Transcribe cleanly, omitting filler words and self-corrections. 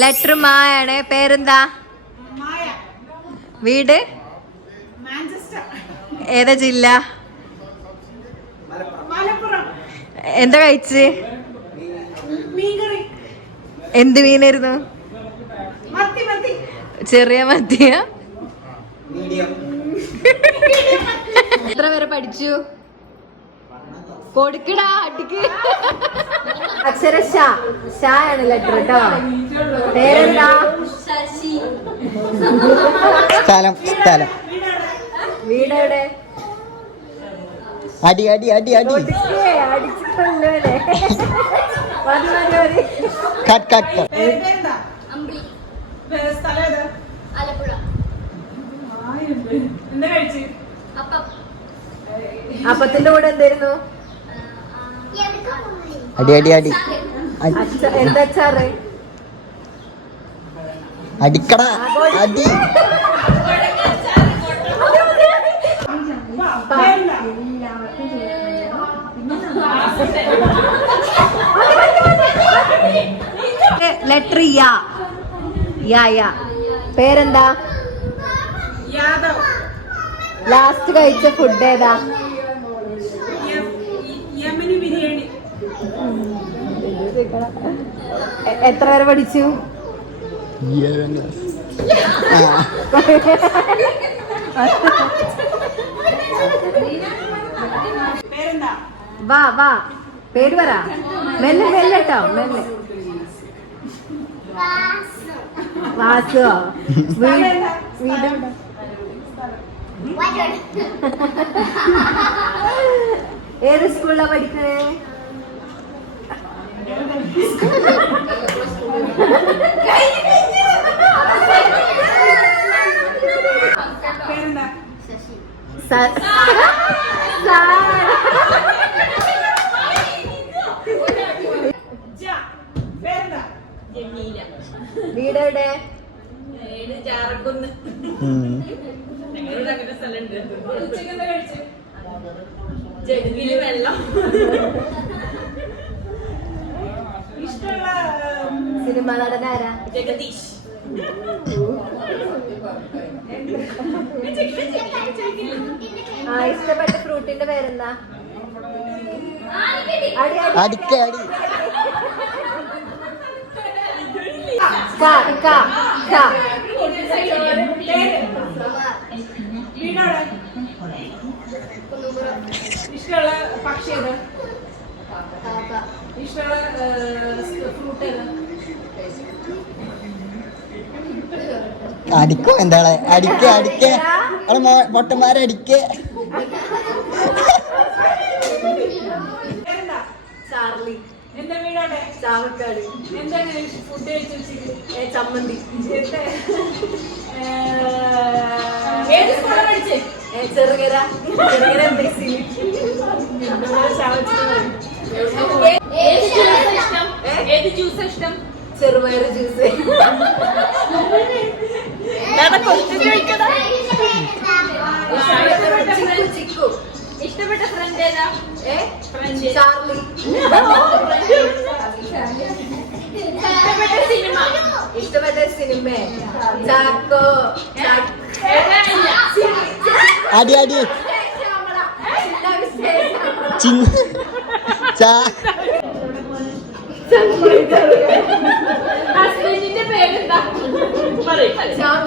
Letter മായാണ്. പേരെന്താ? വീട് ഏതാ ജില്ല? എന്താ കഴിച്ച്? എന്ത് മീനായിരുന്നു? ചെറിയ മത്തിയ. എത്ര വരെ പഠിച്ചു? കൊടുക്കടാ അടിക്ക്. അക്ഷര ഷായാണ് ലെറ്റർ കേട്ടോ. പേരെന്താ? സ്ഥലം സ്ഥലം. വീടെവിടെ? അടി അടി അടി അടി. അടിച്ചിട്ടല്ലേ. Cut cut. അപ്പത്തിന്റെ കൂടെ എന്തായിരുന്നു? അടി അടി അടി. എന്താ അച്ചാറ്? അടിക്കട അടി. ലെറ്റർ യാ. പേരെന്താ? ലാസ്റ്റ് കഴിച്ച ഫുഡ് ഏതാ? എത്ര വരെ പഠിച്ചു? വാ വാ പേര് പറ. മെല്ലെ മെല്ലെ കേട്ടോ മെല്ലെ. വാസോ. വീട് ഏത് സ്കൂളിലാ പഠിക്കണേ? വീടെവിടെ? സിനിമ നടനാരാ? ജഗദീഷ്. ഇഷ്ടപ്പെട്ട ഫ്രൂട്ടിന്റെ പേരെന്താ? അടിക്ക അടി. ഇഷ്ടമുള്ള പക്ഷി ഏത്? ഇഷ്ടമുള്ള ഫ്രൂട്ട് ഏത്? അടിക്കോ എന്താളെ അടിക്ക അടിക്ക. പൊട്ടന്മാരടിക്ക. ചാർലി. എന്താ വീടാണ്? ചാവക്കാട്. എന്താണ് ഫുഡ് കഴിച്ചു? ചമ്മന്തി. ഏത് സ്കൂളിൽ പഠിച്ചേ? ചെറുകര. ഏത് ജ്യൂസ് ഇഷ്ടം? ചെറുപയർ ജ്യൂസ്. ചിക്കു. ഇഷ്ടപ്പെട്ട ഫ്രണ്ട് ഏതാ? ചാർലി. ഇഷ്ടപ്പെട്ട സിനിമ ചാക്കോ. അടി അടി. ഹസ്ബൻഡിന്റെ പേരെന്താ? ചാ